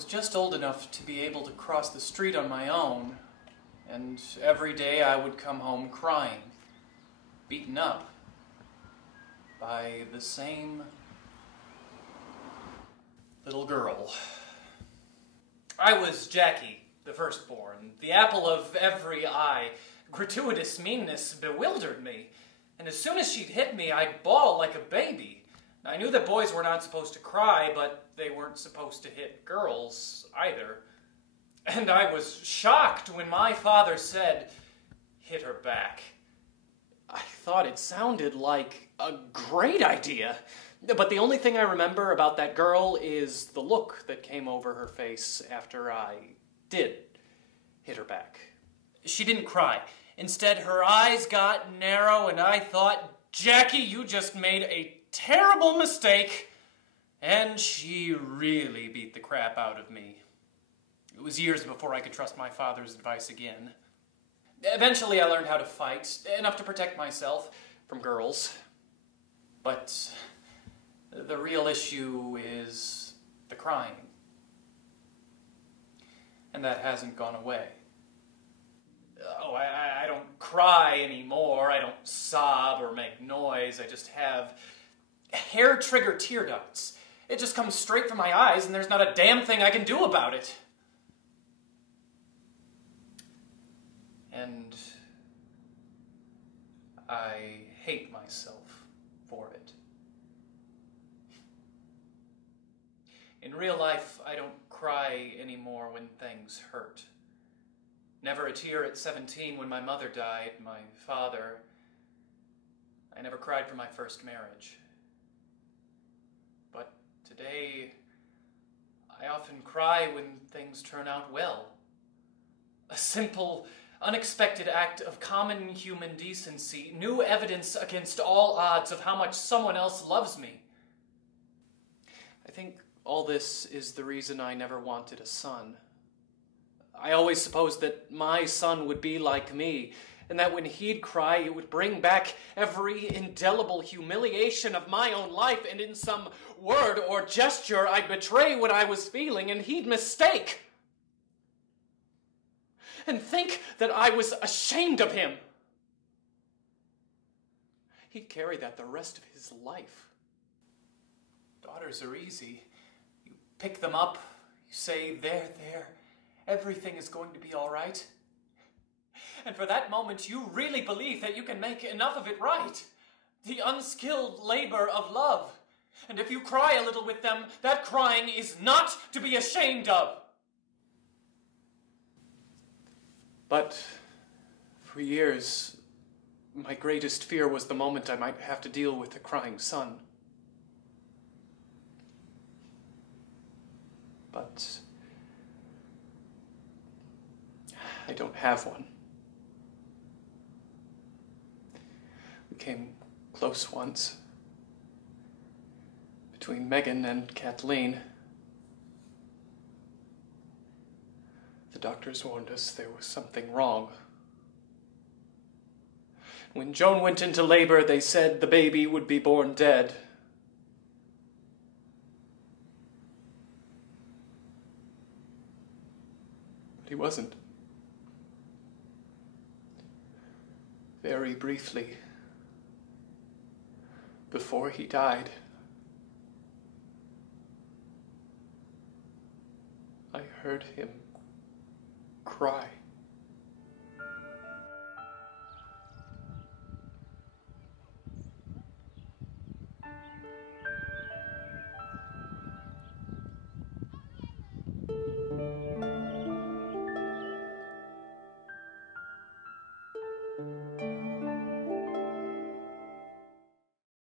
was just old enough to be able to cross the street on my own, and every day I would come home crying, beaten up by the same little girl. I was Jackie, the firstborn, the apple of every eye. Gratuitous meanness bewildered me, and as soon as she'd hit me, I'd bawl like a baby. I knew that boys were not supposed to cry, but they weren't supposed to hit girls either. And I was shocked when my father said, "Hit her back." I thought it sounded like a great idea, but the only thing I remember about that girl is the look that came over her face after I did hit her back. She didn't cry. Instead, her eyes got narrow, and I thought, "Jackie, you just made a terrible mistake." And she really beat the crap out of me. It was years before I could trust my father's advice again. Eventually I learned how to fight, enough to protect myself from girls. But the real issue is the crying. And that hasn't gone away. Oh, I don't cry anymore. I don't sob or make noise. I just have hair-trigger tear ducts. It just comes straight from my eyes, and there's not a damn thing I can do about it. And I hate myself for it. In real life, I don't cry anymore when things hurt. Never a tear at 17 when my mother died, my father. I never cried for my first marriage. But today, I often cry when things turn out well. A simple, unexpected act of common human decency, new evidence against all odds of how much someone else loves me. I think all this is the reason I never wanted a son. I always supposed that my son would be like me, and that when he'd cry, it would bring back every indelible humiliation of my own life, and in some word or gesture, I'd betray what I was feeling, and he'd mistake. And think that I was ashamed of him. He'd carry that the rest of his life. Daughters are easy. You pick them up, you say, there, everything is going to be all right. And for that moment, you really believe that you can make enough of it right. The unskilled labor of love. And if you cry a little with them, that crying is not to be ashamed of. But for years, my greatest fear was the moment I might have to deal with a crying son. But I don't have one. We came close once, between Megan and Kathleen. The doctors warned us there was something wrong. When Joan went into labor, they said the baby would be born dead. But he wasn't. Very briefly, before he died, I heard him cry.